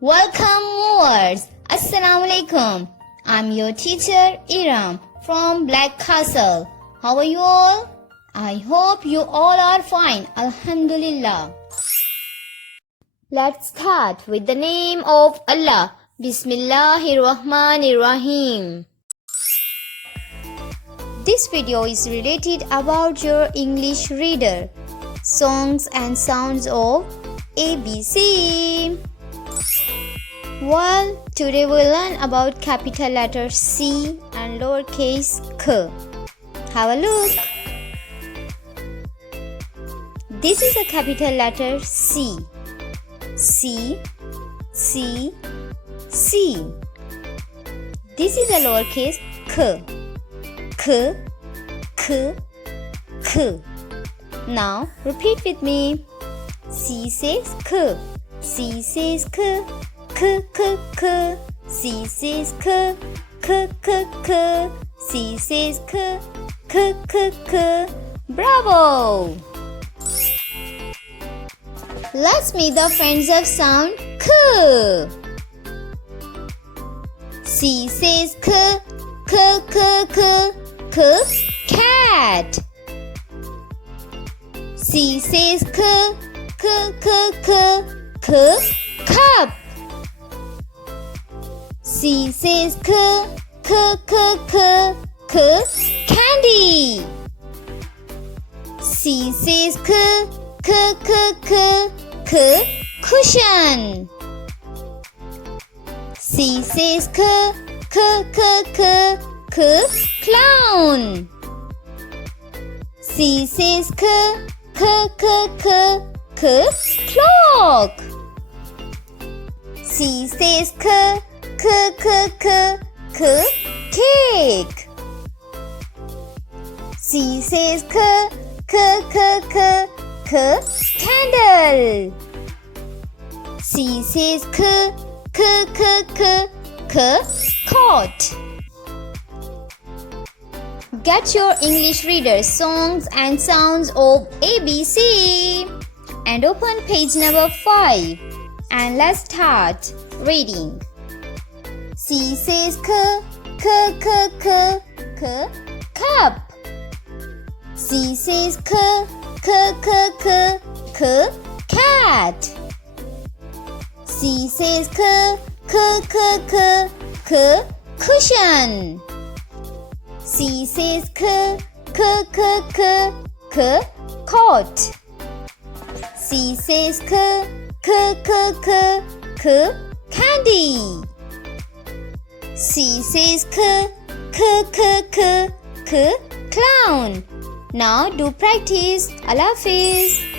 Welcome viewers. Assalamu alaikum. I'm your teacher Irum from Black Castle. How are you all? I hope you all are fine. Alhamdulillah. Let's start with the name of Allah. Bismillahirrahmanirrahim. This video is related about your English reader. Songs and sounds of ABC. Well, today we'll learn about capital letter C and lowercase k. Have a look. This is a capital letter C. C, C, C. This is a lowercase k. K, k, k. Now repeat with me. C says k. C says k. K, k, k. C says k. K, k, k. C says k. K, k, k. Bravo! Let's meet the friends of sound k. C says k. K, k, k. K, cat. C says k. K, k, k. K, cup. C says k, k, k, k, k, candy. C says k, k, k, k, k, cushion. C says k, k, k, k, k, clown. C says k, k, k, k, k, clock. C says k, k, k, k, k, cake. C says k, k, k, k, k, candle. C says k, k, k, k, k, coat. Get your English reader songs and sounds of ABC and open page number 5 and let's start reading. C says k, k, k, k, k, cup. C says k, k, k, k, k, cat. C says k, k, k, k, k, cushion. C says k, k, k, k, k, coat. C says k, k, k, k, k, candy. C says k, k, k, k, k, clown. Now do practice. Allah Hafiz.